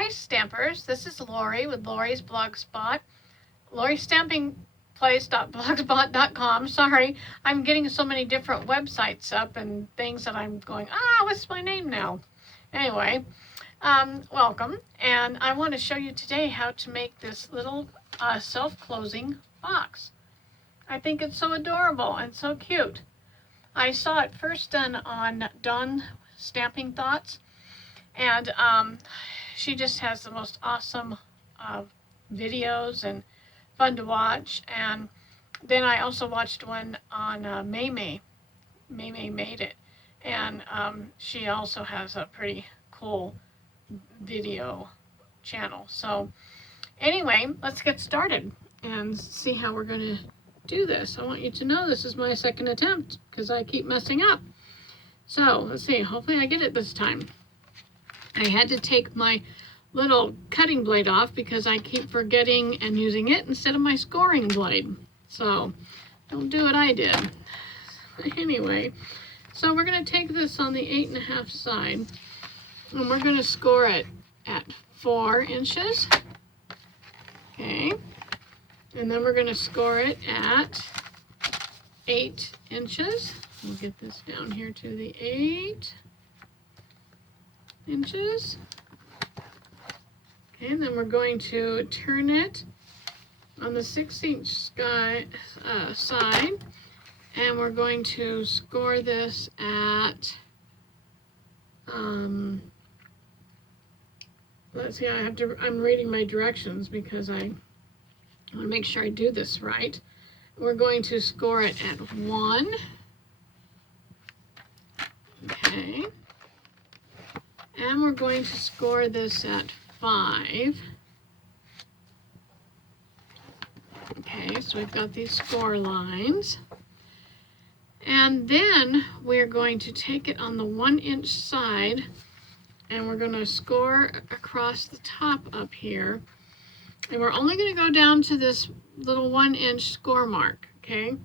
Hi Stampers, this is Lori with Lori's Blogspot. LoriStampingPlace.blogspot.com. Sorry, I'm getting so many different websites up and things that I'm going, what's my name now? Anyway, welcome. And I want to show you today how to make this little self-closing box. I think it's so adorable and so cute. I saw it first done on Dawn Stamping Thoughts, and she just has the most awesome videos and fun to watch. And then I also watched one on Maymay. Maymay made it, and she also has a pretty cool video channel. So anyway, let's get started and see how we're going to do this. I want you to know this is my second attempt because I keep messing up. So let's see, hopefully I get it this time. I had to take my little cutting blade off because I keep forgetting and using it instead of my scoring blade. So don't do what I did. Anyway, so we're going to take this on the 8.5 side and we're going to score it at 4 inches. Okay. And then we're going to score it at 8 inches. We'll get this down here to the 8 inches. Okay, and then we're going to turn it on the 6-inch side, and we're going to score this at, let's see, I'm reading my directions because I want to make sure I do this right. We're going to score it at 1. Okay. And we're going to score this at 5. Okay, so we've got these score lines. And then we're going to take it on the 1-inch side and we're going to score across the top up here. And we're only going to go down to this little 1-inch score mark, okay?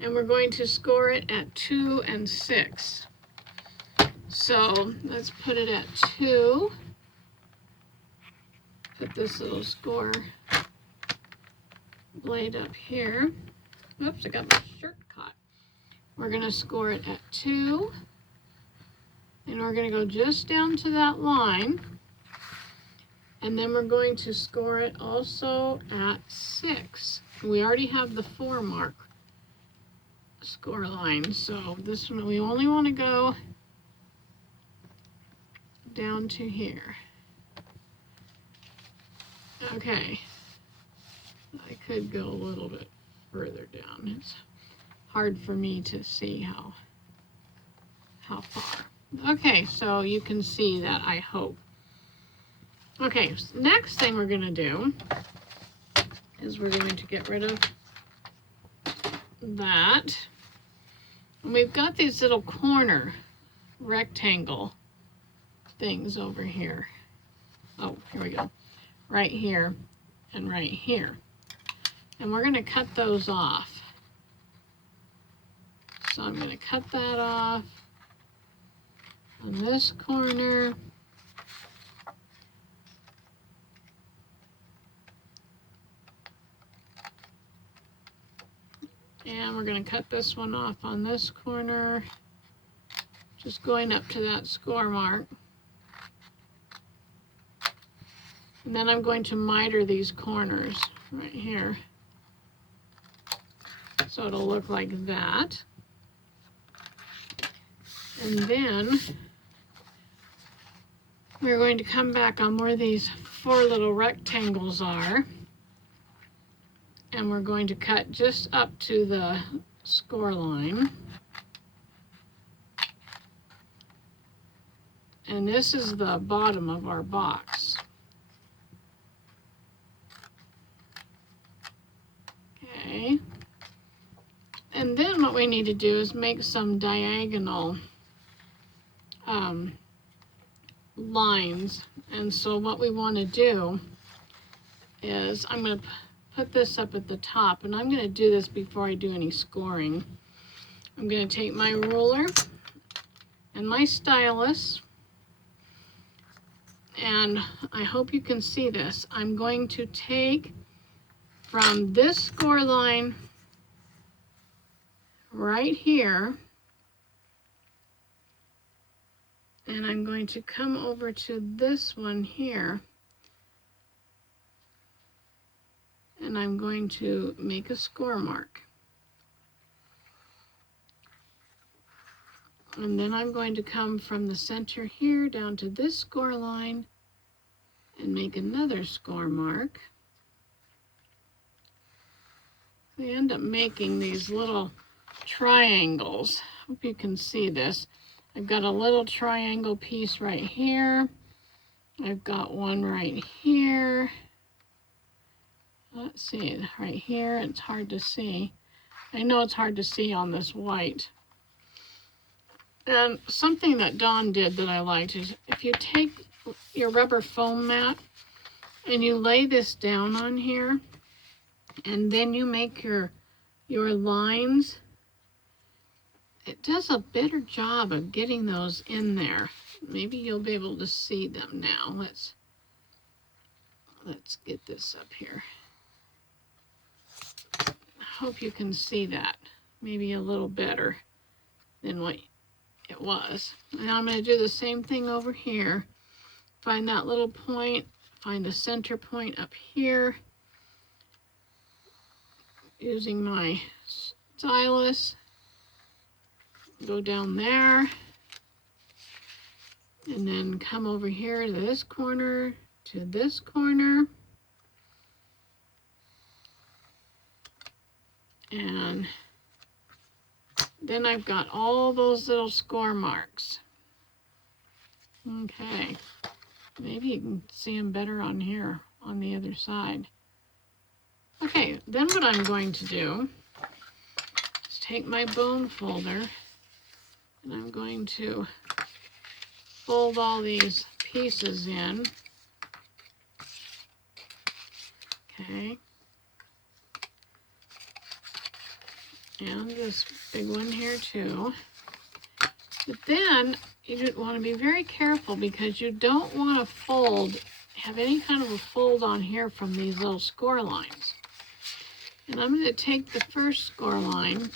And we're going to score it at 2 and 6. So let's put it at 2. Put this little score blade up here. Oops, I got my shirt caught. We're going to score it at 2. And we're going to go just down to that line. And then we're going to score it also at 6. We already have the 4 mark score line. So this one, we only want to go down to here. Okay, I could go a little bit further down. It's hard for me to see how far. Okay, so you can see that, I hope. Okay, so next thing we're going to do is we're going to get rid of that. And we've got these little corner rectangle things over here. Oh, here we go. Right here and right here. And we're going to cut those off. So I'm going to cut that off on this corner. And we're going to cut this one off on this corner, just going up to that score mark. And then I'm going to miter these corners right here. So it'll look like that. And then we're going to come back on where these 4 little rectangles are. And we're going to cut just up to the score line. And this is the bottom of our box. Okay. And then what we need to do is make some diagonal lines. And so what we want to do is I'm going to put this up at the top, and I'm going to do this before I do any scoring. I'm going to take my ruler and my stylus, and I hope you can see this. I'm going to take from this score line right here, and I'm going to come over to this one here, and I'm going to make a score mark. And then I'm going to come from the center here down to this score line and make another score mark. We end up making these little triangles. Hope you can see this. I've got a little triangle piece right here. I've got one right here. Let's see, right here, it's hard to see. I know it's hard to see on this white. And something that Dawn did that I liked is if you take your rubber foam mat and you lay this down on here, and then you make your lines, it does a better job of getting those in there. Maybe you'll be able to see them now. Let's get this up here. I hope you can see that. Maybe a little better than what it was. And I'm going to do the same thing over here. Find that little point, find the center point up here. Using my stylus, go down there, and then come over here to this corner, to this corner, and then I've got all those little score marks. Okay, maybe you can see them better on here, on the other side. Okay, then what I'm going to do is take my bone folder, and I'm going to fold all these pieces in. Okay. And this big one here too. But then you want to be very careful because you don't want to fold, have any kind of a fold on here from these little score lines. And I'm going to take the first score line.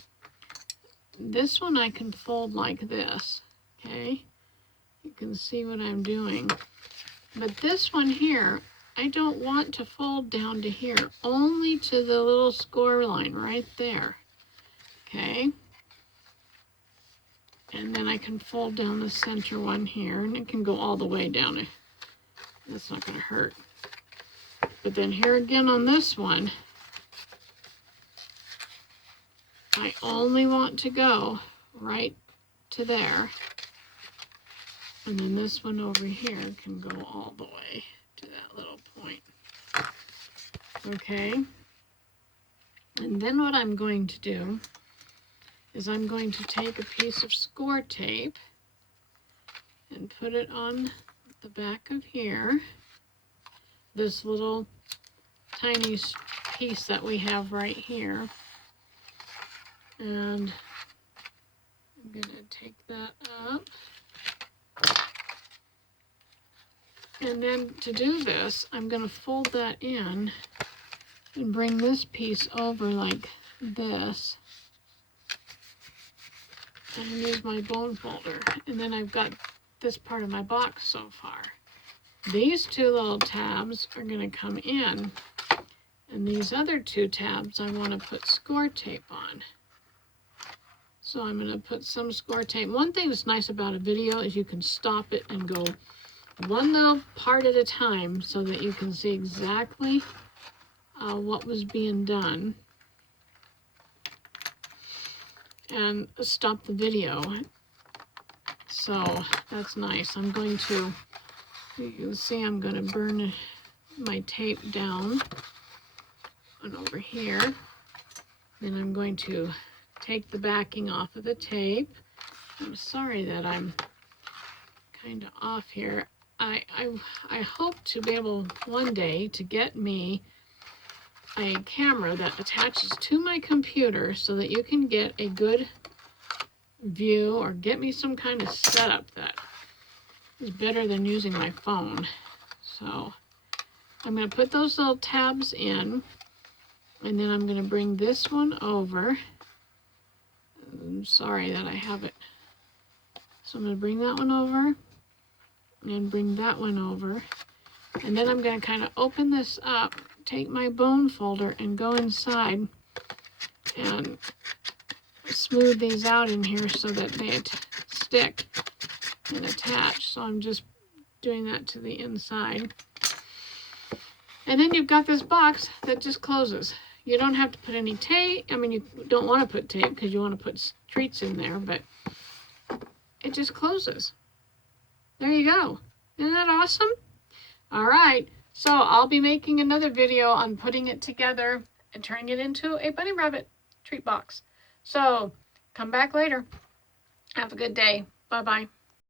This one I can fold like this, okay? You can see what I'm doing. But this one here, I don't want to fold down to here, only to the little score line right there. Okay, and then I can fold down the center one here, and it can go all the way down. That's not going to hurt. But then here again on this one, I only want to go right to there. And then this one over here can go all the way to that little point. Okay, and then what I'm going to do is I'm going to take a piece of score tape and put it on the back of here, this little tiny piece that we have right here, and I'm going to take that up, and then to do this I'm going to fold that in and bring this piece over like this, and use my bone folder. And then I've got this part of my box so far. These two little tabs are going to come in, and these other two tabs I want to put score tape on. So I'm going to put some score tape. One thing that's nice about a video is you can stop it and go one little part at a time so that you can see exactly what was being done. And stop the video. So that's nice. I'm going to, you can see I'm going to burn my tape down and over here. Then I'm going to take the backing off of the tape. I'm sorry that I'm kind of off here. I hope to be able one day to get me a camera that attaches to my computer so that you can get a good view, or get me some kind of setup that is better than using my phone. So I'm going to put those little tabs in, and then I'm going to bring this one over. I'm sorry that I have it. So I'm going to bring that one over and bring that one over. And then I'm going to kind of open this up, take my bone folder and go inside and smooth these out in here so that they stick and attach. So I'm just doing that to the inside. And then you've got this box that just closes. You don't have to put any tape. I mean, you don't want to put tape because you want to put treats in there, but it just closes. There you go. Isn't that awesome? All right. So I'll be making another video on putting it together and turning it into a bunny rabbit treat box. So come back later. Have a good day. Bye-bye.